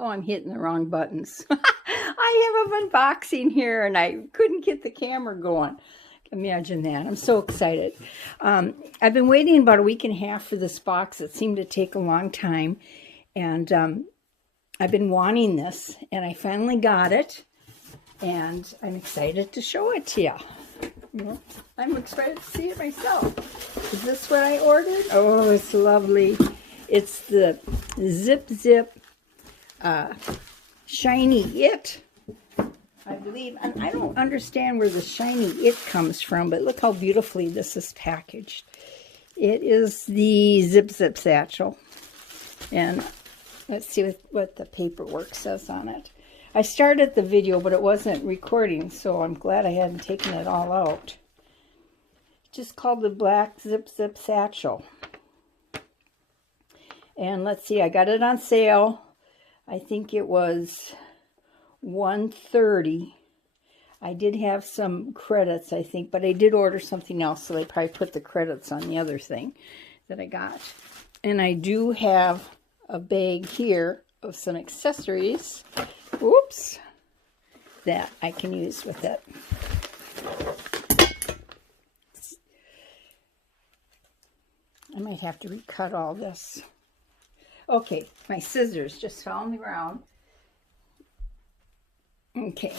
Oh, I'm hitting the wrong buttons. I have an unboxing here and I couldn't get the camera going. Imagine that. I'm so excited. I've been waiting about a week and a half for this box. It seemed to take a long time. And I've been wanting this. And I finally got it. And I'm excited to show it to you. Well, I'm excited to see it myself. Is this what I ordered? Oh, it's lovely. It's the Zip Zip Shiny It. I believe, and I don't understand where the shiny it comes from, but look how beautifully this is packaged. It is the Zip Zip satchel. And let's see what the paperwork says on it. I started the video, but it wasn't recording, so I'm glad I hadn't taken it all out. It's just called the Black Zip Zip Satchel. And let's see, I got it on sale. I think it was $130. I did have some credits, I think, but I did order something else, so they probably put the credits on the other thing that I got. And I do have a bag here of some accessories, oops, that I can use with it. I might have to recut all this. Okay, my scissors just fell on the ground. Okay.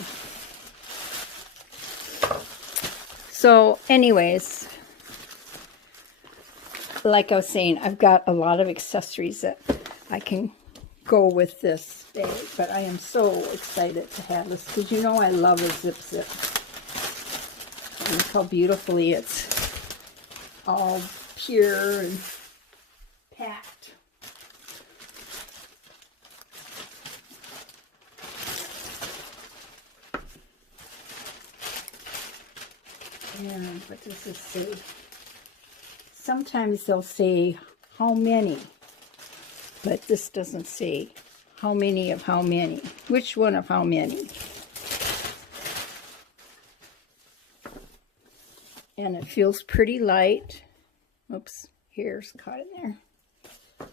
So anyways, like I was saying, I've got a lot of accessories that I can go with this bag, but I am so excited to have this because you know I love a Zip Zip. And look how beautifully it's all pure and packed. And what does this say? Sometimes they'll say how many, but this doesn't say how many of how many. Which one of how many? And it feels pretty light. Oops, hair's caught in there.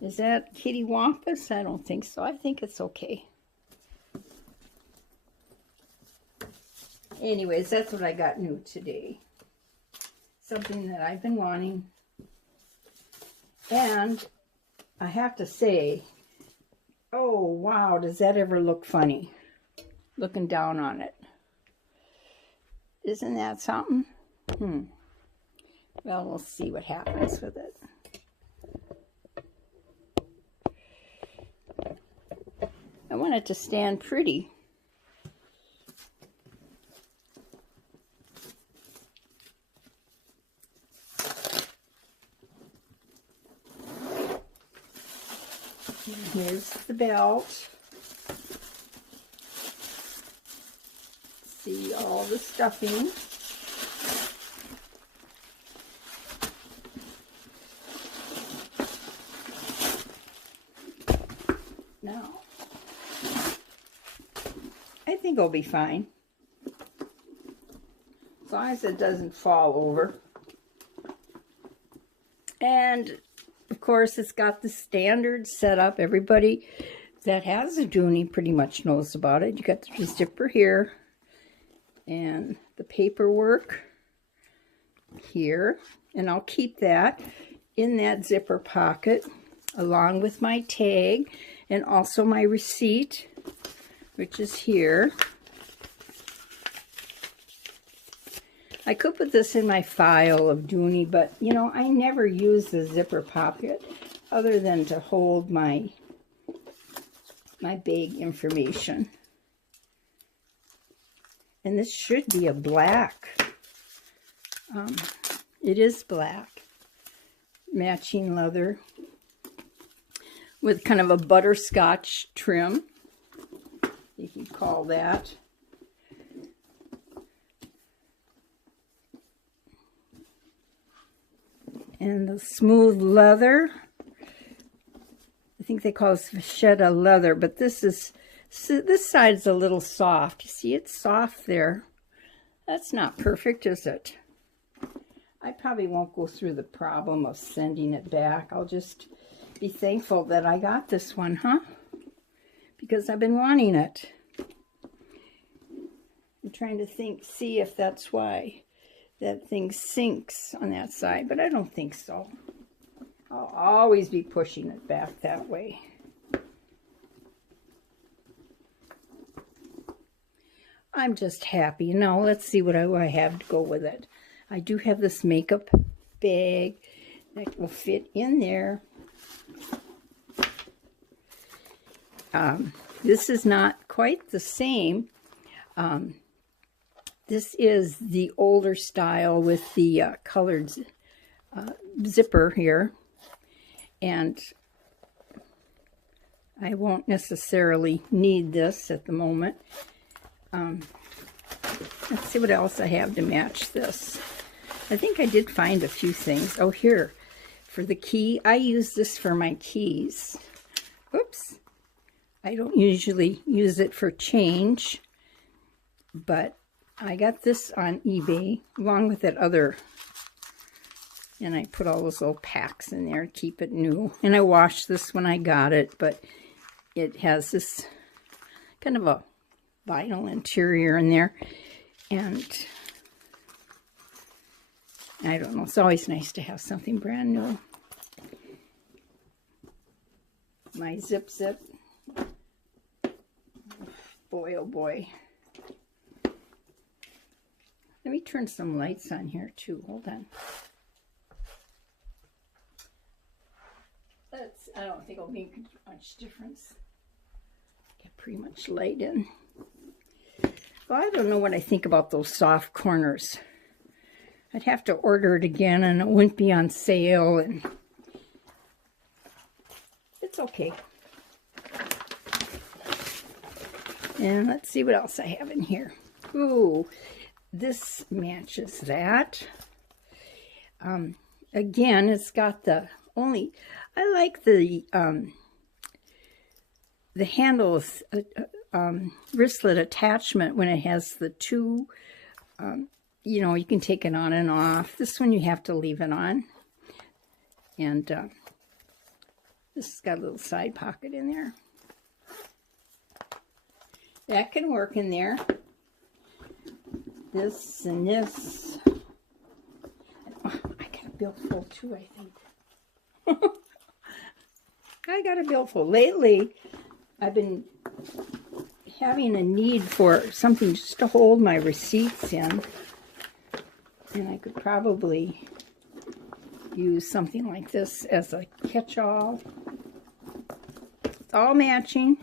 Is that Kitty Wampus? I don't think so. I think it's okay. Anyways, that's what I got new today. Something that I've been wanting. And I have to say, oh wow, does that ever look funny? Looking down on it. Isn't that something? Well, we'll see what happens with it. I want it to stand pretty. Here's the belt. See all the stuffing. Now, I think it'll be fine. As long as it doesn't fall over. And of course, it's got the standard setup. Everybody that has a Dooney pretty much knows about it. You got the zipper here and the paperwork here. And I'll keep that in that zipper pocket along with my tag and also my receipt, which is here. I could put this in my file of Dooney, but you know, I never use the zipper pocket other than to hold my bag information. And this should be a black. It is black. Matching leather with kind of a butterscotch trim, you can call that. And the smooth leather, I think they call it vachetta leather, but this side's a little soft. You see, it's soft there. That's not perfect, is it? I probably won't go through the problem of sending it back. I'll just be thankful that I got this one, huh? Because I've been wanting it. I'm trying to see if that's why that thing sinks on that side, but I don't think so. I'll always be pushing it back that way. I'm just happy. Now let's see what I have to go with it. I do have this makeup bag that will fit in there. This is not quite the same. This is the older style with the colored zipper here. And I won't necessarily need this at the moment. Let's see what else I have to match this. I think I did find a few things. Oh, here, for the key, I use this for my keys. Oops. I don't usually use it for change, but I got this on eBay along with that other, and I put all those little packs in there to keep it new. And I washed this when I got it, but it has this kind of a vinyl interior in there, and I don't know, it's always nice to have something brand new. My Zip Zip. Boy, oh boy. Let me turn some lights on here too. Hold on. I don't think it'll make much difference. Get pretty much light in. Well, I don't know what I think about those soft corners. I'd have to order it again and it wouldn't be on sale, and it's okay. And let's see what else I have in here. Ooh, this matches that. Again, it's got the only, I like the handle wristlet attachment when it has the two, you know, you can take it on and off. This one you have to leave it on. And this has got a little side pocket in there. That can work in there. This and this. Oh, I got a billfold too, I think. I got a billfold. Lately, I've been having a need for something just to hold my receipts in. And I could probably use something like this as a catch-all. It's all matching.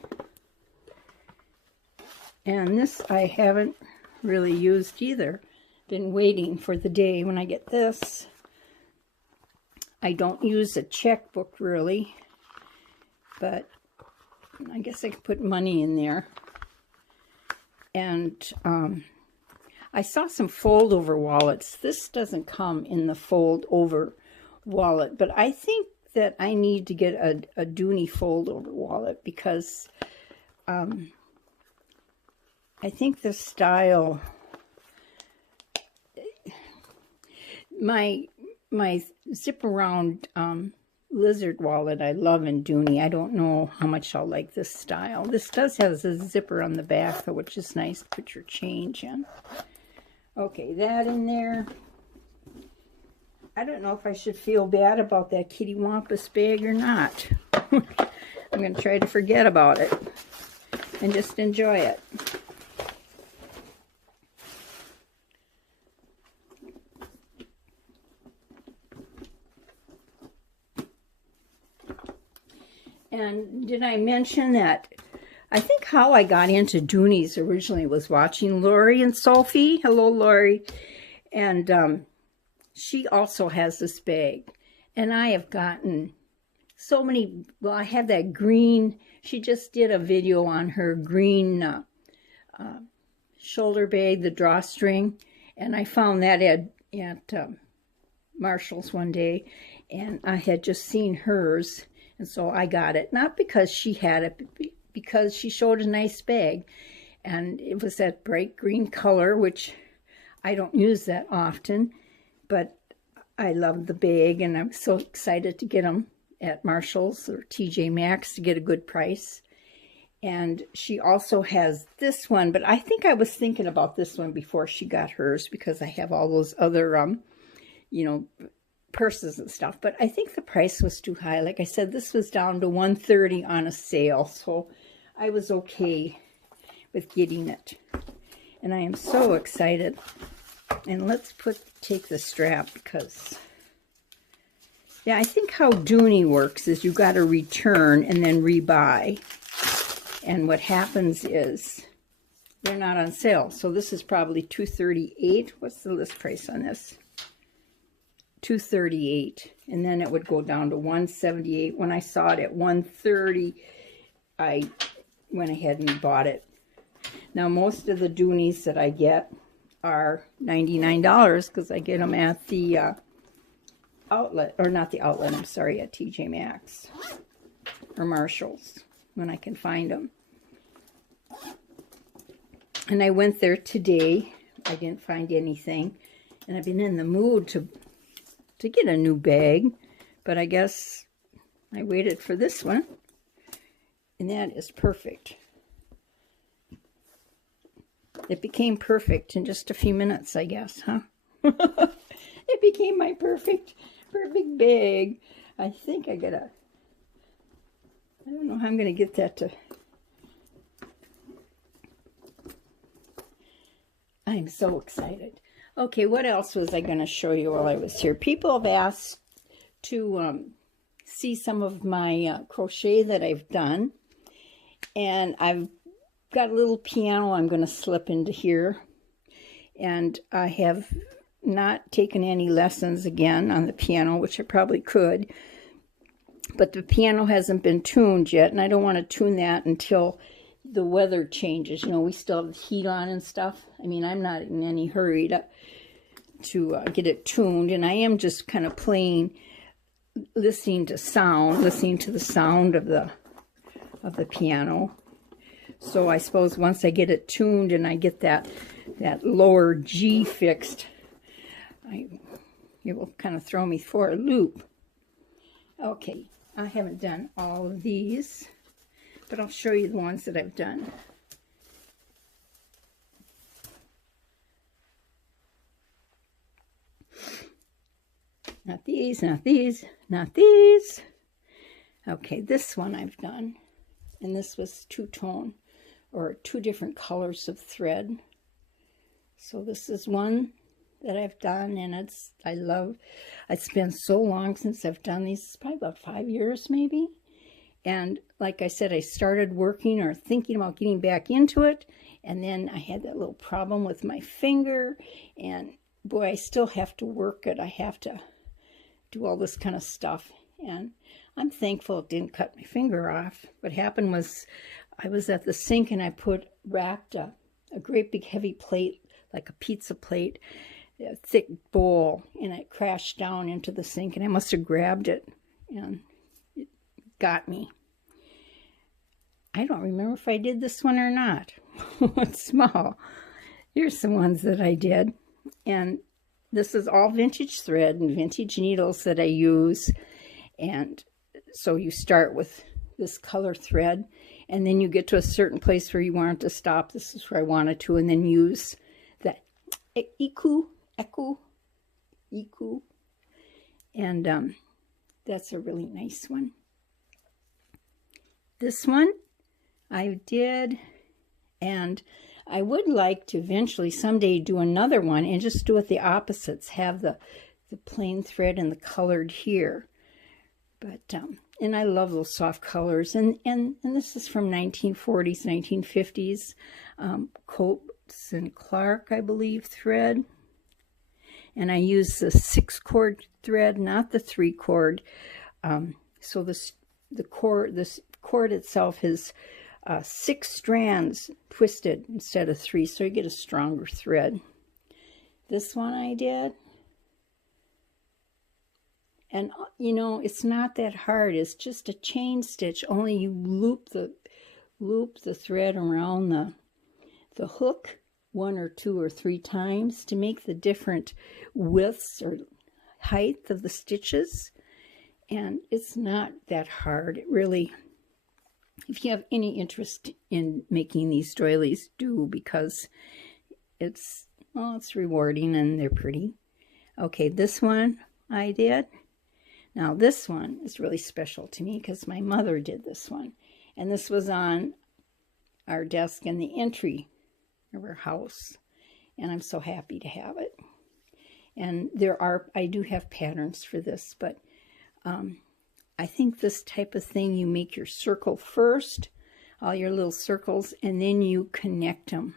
And this I haven't really used either. Been waiting for the day when I get this. I don't use a checkbook really, but I guess I could put money in there. And I saw some fold-over wallets. This doesn't come in the fold-over wallet, but I think that I need to get a Dooney fold-over wallet because I think the style, my zip around lizard wallet I love in Dooney. I don't know how much I'll like this style. This does have a zipper on the back though, which is nice to put your change in. Okay, that in there. I don't know if I should feel bad about that Kitty Wampus bag or not. I'm going to try to forget about it and just enjoy it. And did I mention that I think how I got into Doonies originally was watching Lori and Sophie. Hello, Lori. And she also has this bag. And I have gotten so many, well, I have that green, she just did a video on her green shoulder bag, the drawstring. And I found that at Marshall's one day. And I had just seen hers. And so I got it, not because she had it, but because she showed a nice bag. And it was that bright green color, which I don't use that often. But I love the bag, and I'm so excited to get them at Marshall's or TJ Maxx to get a good price. And she also has this one, but I think I was thinking about this one before she got hers because I have all those other, you know, purses and stuff. But I think the price was too high. Like I said, this was down to $130 on a sale, so I was okay with getting it. And I am so excited. And let's take the strap because, yeah, I think how Dooney works is you got to return and then rebuy. And what happens is they're not on sale. So this is probably $238. What's the list price on this? $238. And then it would go down to $178. When I saw it at $130, I went ahead and bought it. Now, most of the Doonies that I get are $99 because I get them at the outlet, or not the outlet, I'm sorry, at TJ Maxx or Marshall's when I can find them. And I went there today. I didn't find anything. And I've been in the mood to get a new bag, but I guess I waited for this one. And that is perfect. It became perfect in just a few minutes, I guess, huh? It became my perfect bag. I think I don't know how I'm going to get that to... I'm so excited. Okay, what else was I going to show you while I was here? People have asked to see some of my crochet that I've done. And I've got a little piano I'm going to slip into here. And I have not taken any lessons again on the piano, which I probably could. But the piano hasn't been tuned yet, and I don't want to tune that until the weather changes. You know, we still have the heat on and stuff. I mean, I'm not in any hurry to get it tuned, and I am just kind of playing, listening to the sound of the piano. So I suppose once I get it tuned and I get that lower G fixed, it will kind of throw me for a loop. Okay, I haven't done all of these, but I'll show you the ones that I've done. Not these, not these, not these. Okay, this one I've done, and this was two-tone, or two different colors of thread. So this is one that I've done, and it's been so long since I've done these. It's probably about 5 years maybe. And like I said, I started working or thinking about getting back into it, and then I had that little problem with my finger, and boy, I still have to work it. I have to do all this kind of stuff, and I'm thankful it didn't cut my finger off. What happened was I was at the sink and I wrapped a great big heavy plate, like a pizza plate, a thick bowl, and it crashed down into the sink, and I must have grabbed it, and it got me. I don't remember if I did this one or not. It's small. Here's some ones that I did, and this is all vintage thread and vintage needles that I use. And so you start with this color thread, and then you get to a certain place where you want it to stop. This is where I wanted to, and then use that iku, and that's a really nice one. This one I did, and I would like to eventually someday do another one and just do it the opposites, have the plain thread and the colored here. But and I love those soft colors, and this is from 1940s, 1950s, Coates and Clark, I believe, thread. And I use the 6-cord thread, not the 3-cord. So this cord itself is 6 strands twisted instead of 3, so you get a stronger thread. This one I did, and you know, it's not that hard. It's just a chain stitch, only you loop the thread around the hook 1 or 2 or 3 times to make the different widths or height of the stitches, and it's not that hard. It really, if you have any interest in making these doilies, do, because it's, well, it's rewarding and they're pretty. Okay, this one I did. Now this one is really special to me because my mother did this one, and this was on our desk in the entry of our house, and I'm so happy to have it. And I do have patterns for this, but I think this type of thing, you make your circle first, all your little circles, and then you connect them.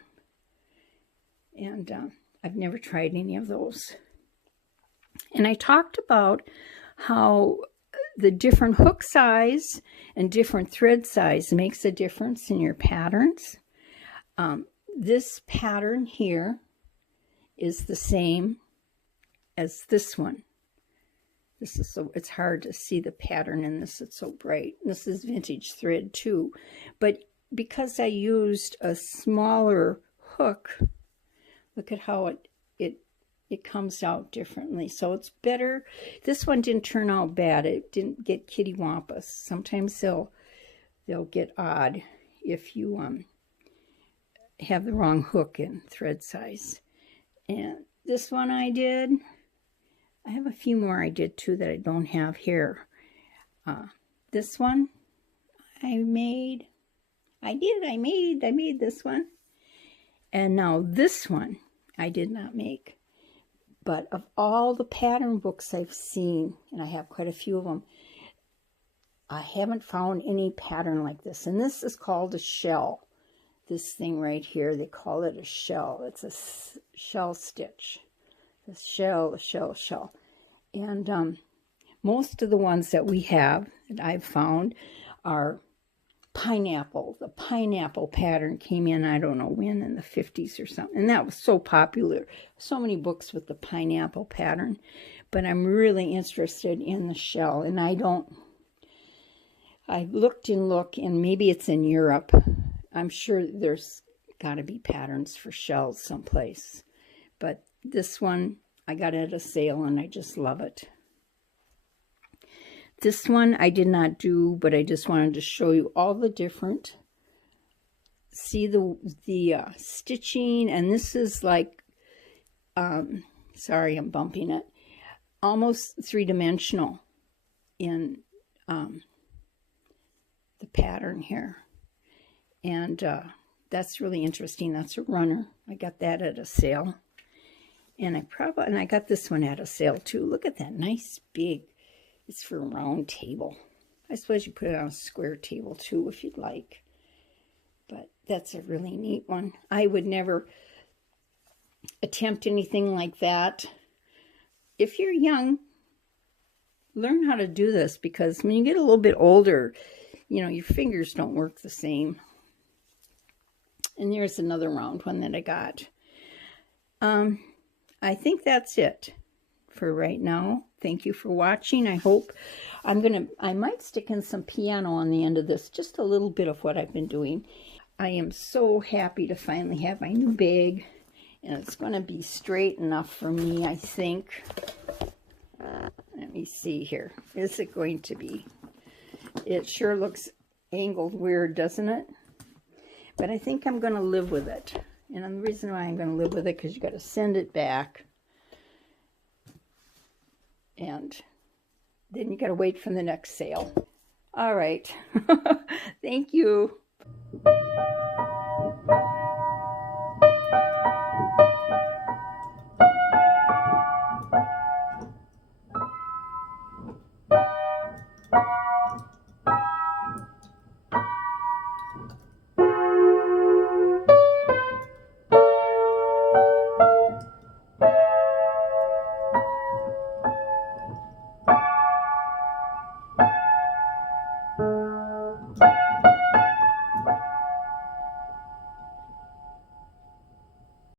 And I've never tried any of those. And I talked about how the different hook size and different thread size makes a difference in your patterns. This pattern here is the same as this one. This is so, it's hard to see the pattern in this, it's so bright. This is vintage thread too, but because I used a smaller hook, look at how it comes out differently. So it's better. This one didn't turn out bad. It didn't get kittywampus. Sometimes they'll get odd if you have the wrong hook and thread size. And this one I did. I have a few more I did too that I don't have here. This one I made this one. And now this one I did not make. But of all the pattern books I've seen, and I have quite a few of them, I haven't found any pattern like this. And this is called a shell. This thing right here, they call it a shell. It's a shell stitch. The shell. And most of the ones that we have, that I've found, are pineapple. The pineapple pattern came in, I don't know when, in the 50s or something. And that was so popular. So many books with the pineapple pattern. But I'm really interested in the shell. And I looked and maybe it's in Europe. I'm sure there's got to be patterns for shells someplace. But this one, I got it at a sale and I just love it. This one I did not do, but I just wanted to show you all the different, see the stitching, and this is like, sorry, I'm bumping it, almost three-dimensional in the pattern here. And that's really interesting. That's a runner. I got that at a sale. And I got this one at a sale too. Look at that nice big. It's for a round table. I suppose you put it on a square table too if you'd like. But that's a really neat one. I would never attempt anything like that. If you're young, learn how to do this, because when you get a little bit older, you know, your fingers don't work the same. And there's another round one that I got. I think that's it for right now. Thank you for watching. I hope I might stick in some piano on the end of this, just a little bit of what I've been doing. I am so happy to finally have my new bag, and it's going to be straight enough for me, I think. Let me see here. Is it going to be? It sure looks angled weird, doesn't it? But I think I'm going to live with it. And the reason why I'm going to live with it, because you got to send it back. And then you got to wait for the next sale. All right. Thank you.